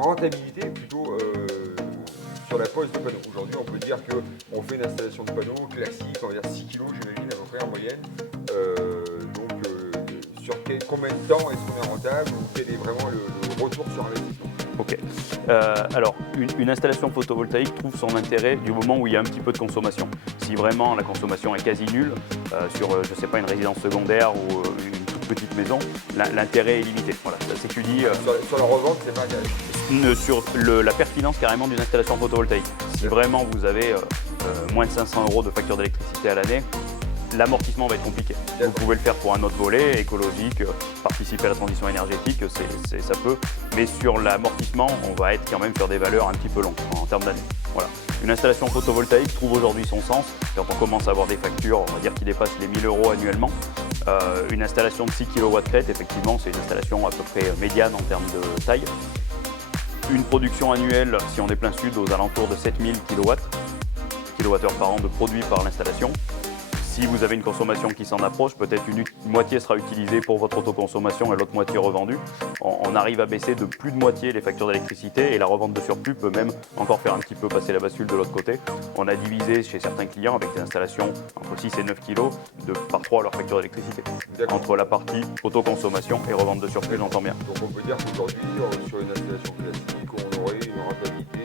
rentabilité est plutôt sur la pose de panneaux. Aujourd'hui, on peut dire qu'on fait une installation de panneaux classique, on va dire 6 kg, j'imagine, à peu près en moyenne. Sur combien de temps est-ce qu'on est rentable ou quel est vraiment le retour sur investissement? Ok. Alors, une installation photovoltaïque trouve son intérêt du moment où il y a un petit peu de consommation. Si vraiment la consommation est quasi nulle, sur, je sais pas, une résidence secondaire ou une toute petite maison, l'intérêt est limité. Voilà, ça s'étudie. Sur la revente, c'est pas intéressant. Sur la pertinence carrément d'une installation photovoltaïque. Si vraiment vous avez moins de 500 € de facture d'électricité à l'année, l'amortissement va être compliqué. Vous pouvez le faire pour un autre volet, écologique, participer à la transition énergétique, ça peut. Mais sur l'amortissement, on va être quand même sur des valeurs un petit peu longues en termes d'années. Voilà. Une installation photovoltaïque trouve aujourd'hui son sens quand on commence à avoir des factures, on va dire, qui dépassent les 1 000 € annuellement. Une installation de 6 kW crête, effectivement, c'est une installation à peu près médiane en termes de taille. Une production annuelle, si on est plein sud, aux alentours de 7000 kWh par an de produits par l'installation. Si vous avez une consommation qui s'en approche, peut-être une moitié sera utilisée pour votre autoconsommation et l'autre moitié revendue. On arrive à baisser de plus de moitié les factures d'électricité et la revente de surplus peut même encore faire un petit peu passer la bascule de l'autre côté. On a divisé chez certains clients avec des installations entre 6 et 9 kg par 3 leur facture d'électricité. Entre la partie autoconsommation et revente de surplus, j'entends bien. Donc on peut dire qu'aujourd'hui, sur une installation classique, on aurait une rentabilité